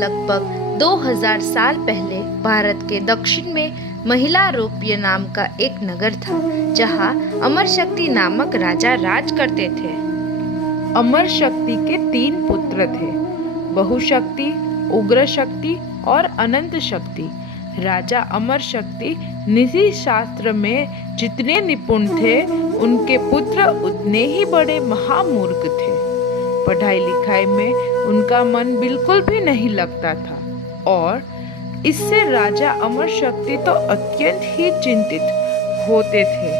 लगभग 2000 साल पहले भारत के दक्षिण में महिलारोप्य नाम का एक नगर था, जहाँ अमर शक्ति नामक राजा राज करते थे। अमर शक्ति के 3 पुत्र थे, बहुशक्ति, उग्र शक्ति और अनंत शक्ति। राजा अमर शक्ति नीति शास्त्र में जितने निपुण थे, उनके पुत्र उतने ही बड़े महामूर्ख थे। पढ़ाई लिखाई में उनका मन बिल्कुल भी नहीं लगता था और इससे राजा अमर शक्ति तो अत्यंत ही चिंतित होते थे।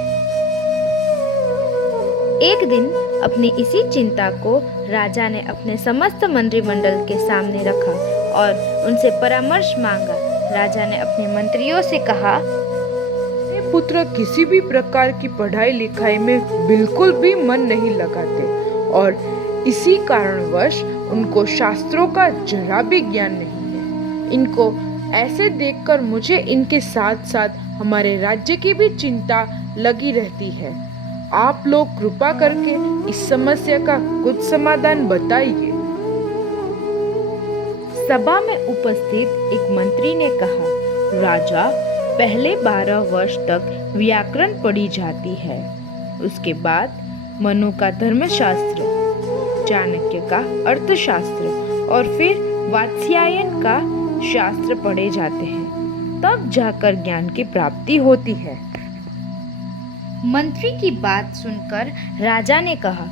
एक दिन अपनी इसी चिंता को राजा ने अपने समस्त मंत्रिमंडल के सामने रखा और उनसे परामर्श मांगा। राजा ने अपने मंत्रियों से कहा, मेरे पुत्र किसी भी प्रकार की पढ़ाई लिखाई में बिल्कुल भी मन नहीं लगाते और इसी कारणवश उनको शास्त्रों का जरा भी ज्ञान नहीं है। इनको ऐसे देखकर मुझे इनके साथ साथ हमारे राज्य की भी चिंता लगी रहती है। आप लोग कृपा करके इस समस्या का कुछ समाधान बताइए। सभा में उपस्थित एक मंत्री ने कहा, राजा, पहले 12 वर्ष तक व्याकरण पढ़ी जाती है, उसके बाद मनु का धर्मशास्त्र, चाणक्य का अर्थशास्त्र और फिर वात्स्यायन का शास्त्र पढ़े जाते हैं, तब जाकर ज्ञान की प्राप्ति होती है। मंत्री की बात सुनकर राजा ने कहा,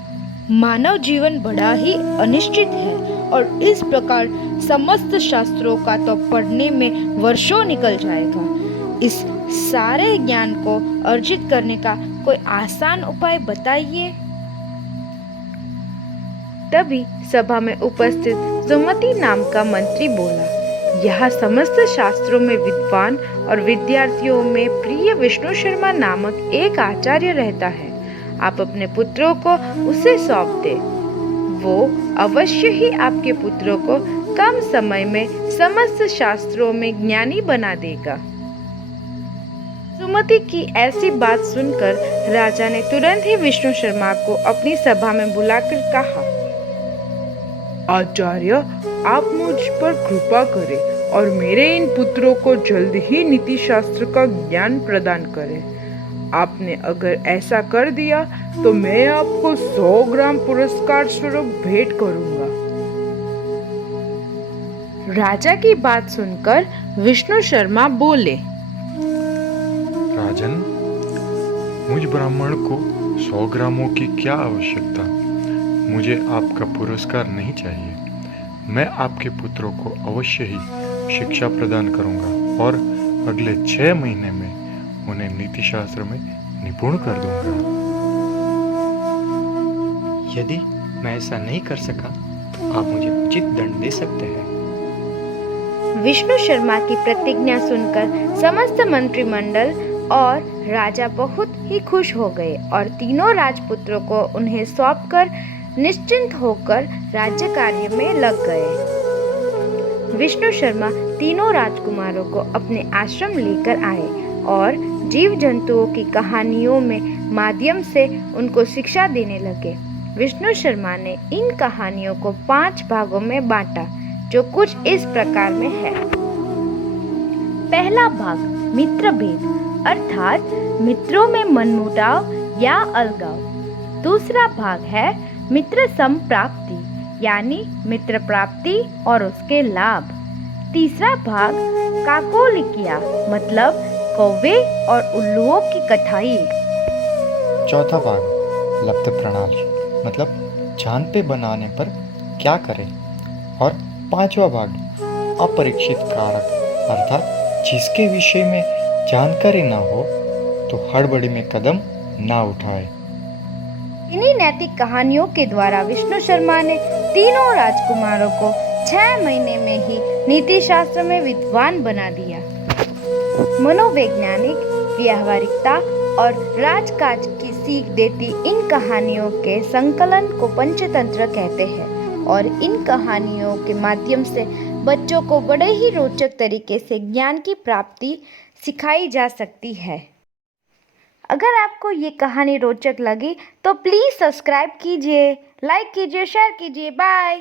मानव जीवन बड़ा ही अनिश्चित है और इस प्रकार समस्त शास्त्रों का तो पढ़ने में वर्षों निकल जाएगा। इस सारे ज्ञान को अर्जित करने का कोई आसान उपाय बताइए। तभी सभा में उपस्थित सुमति नाम का मंत्री बोला, यह समस्त शास्त्रों में विद्वान और विद्यार्थियों में प्रिय विष्णु शर्मा नामक एक आचार्य रहता है। आप अपने पुत्रों को उसे सौंप दे। वो अवश्य ही आपके पुत्रों को कम समय में समस्त शास्त्रों में ज्ञानी बना देगा। सुमति की ऐसी बात सुनकर राजा ने तुरंत ही विष्णु शर्मा को अपनी सभा में बुलाकर कहा, आचार्य, आप मुझ पर कृपा करें और मेरे इन पुत्रों को जल्द ही नीति शास्त्र का ज्ञान प्रदान करें। आपने अगर ऐसा कर दिया तो मैं आपको 100 ग्राम पुरस्कार स्वरूप भेंट करूंगा। राजा की बात सुनकर विष्णु शर्मा बोले, राजन, मुझ ब्राह्मण को 100 ग्रामों की क्या आवश्यकता? मुझे आपका पुरस्कार नहीं चाहिए। मैं आपके पुत्रों को अवश्य ही शिक्षा प्रदान करूंगा और अगले 6 महीने में उन्हें नीति शास्त्र में निपुण कर दूंगा। यदि मैं ऐसा नहीं कर सका तो आप मुझे उचित दंड दे सकते हैं। विष्णु शर्मा की प्रतिज्ञा सुनकर समस्त मंत्रिमंडल और राजा बहुत ही खुश हो गए और तीनों राजपुत्रों को उन्हें सौंपकर निश्चिंत होकर राज्य कार्य में लग गए। विष्णु शर्मा तीनों राजकुमारों को अपने आश्रम लेकर आए और जीव जंतुओं की कहानियों में माध्यम से उनको शिक्षा देने लगे। विष्णु शर्मा ने इन कहानियों को 5 भागों में बांटा, जो कुछ इस प्रकार में है। पहला भाग मित्र भेद, अर्थात मित्रों में मनमुटाव या अलगाव। दूसरा भाग है मित्र संप्राप्ति, यानी मित्र प्राप्ति और उसके लाभ। तीसरा भाग काकोलिकिया, मतलब कौवे और उल्लुओं की कथाई। चौथा भाग लब्ध प्रणाली, मतलब चांद पे बनाने पर क्या करें। और 5वां भाग अपरीक्षित कारक, अर्थात जिसके विषय में जानकारी ना हो तो हड़बड़ी में कदम ना उठाए। इन्हीं नैतिक कहानियों के द्वारा विष्णु शर्मा ने तीनों राजकुमारों को 6 महीने में ही नीति शास्त्र में विद्वान बना दिया। मनोवैज्ञानिक, व्यावहारिकता और राजकाज की सीख देती इन कहानियों के संकलन को पंचतंत्र कहते हैं और इन कहानियों के माध्यम से बच्चों को बड़े ही रोचक तरीके से ज्ञान की प्राप्ति सिखाई जा सकती है। अगर आपको ये कहानी रोचक लगी तो प्लीज़ सब्सक्राइब कीजिए, लाइक कीजिए, शेयर कीजिए। बाय।